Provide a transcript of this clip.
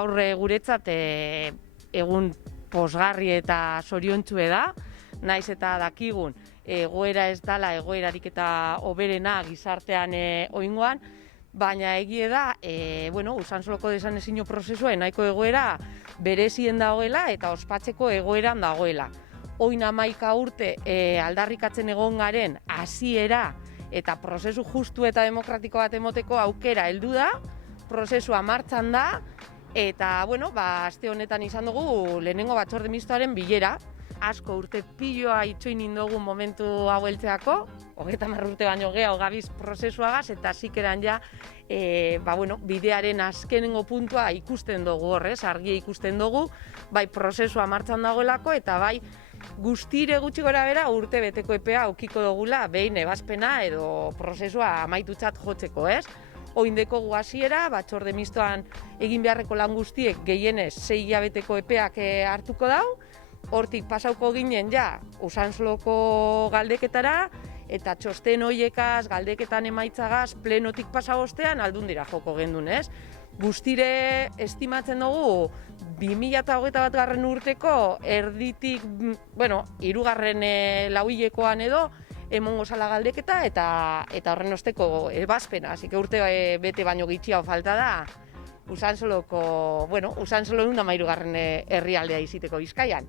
gaur guretzat egun posgarri eta zoriontsue da, naiz eta dakigun egoera ez dala egoerarik eta hoberena gizartean oingoan, baina egie da, Usansoloko desanexio prozesua nahiko egoera berezien dagoela eta ospatzeko egoeran dagoela. Oin 11 urte aldarrikatzen egon garen hasiera eta prozesu justu eta demokratiko bat emoteko aukera heldu da, prozesua martxan da, eta, aste honetan izan dugu lehenengo batzorde mistoaren bilera. Asko urte piloa itxoin indogu momentu hau heltzeako, 30 urte baino gehiago gabiz prozesuagaz, eta zikeran ja, bidearen azkenengo puntua ikusten dugu horrez, argia ikusten dugu, bai prozesua martxan dagoelako, eta bai guztire gutxi gora bera urte beteko epea aukiko dugula behin ebazpena edo prozesua amaitutzat jotzeko, ez? Oindeko hasiera, batzorde mistoan egin beharreko lan guztiek gehienez 6 hilabeteko epeak hartuko dau, hortik pasauko ginen ja Usansoloko galdeketara, eta txosten hoiekaz, galdeketan emaitzagaz, plenotik pasau ostean Aldundira joko gendun, ez? Guztire estimatzen dugu 2021 urteko erditik, hirugarren lauhilekoan edo, emongo zala galdeketa eta horren osteko ebazpena, así que urte bete baino gitxiago falta da Usansoloko, Usansolo 13. herrialdea iziteko Bizkaian.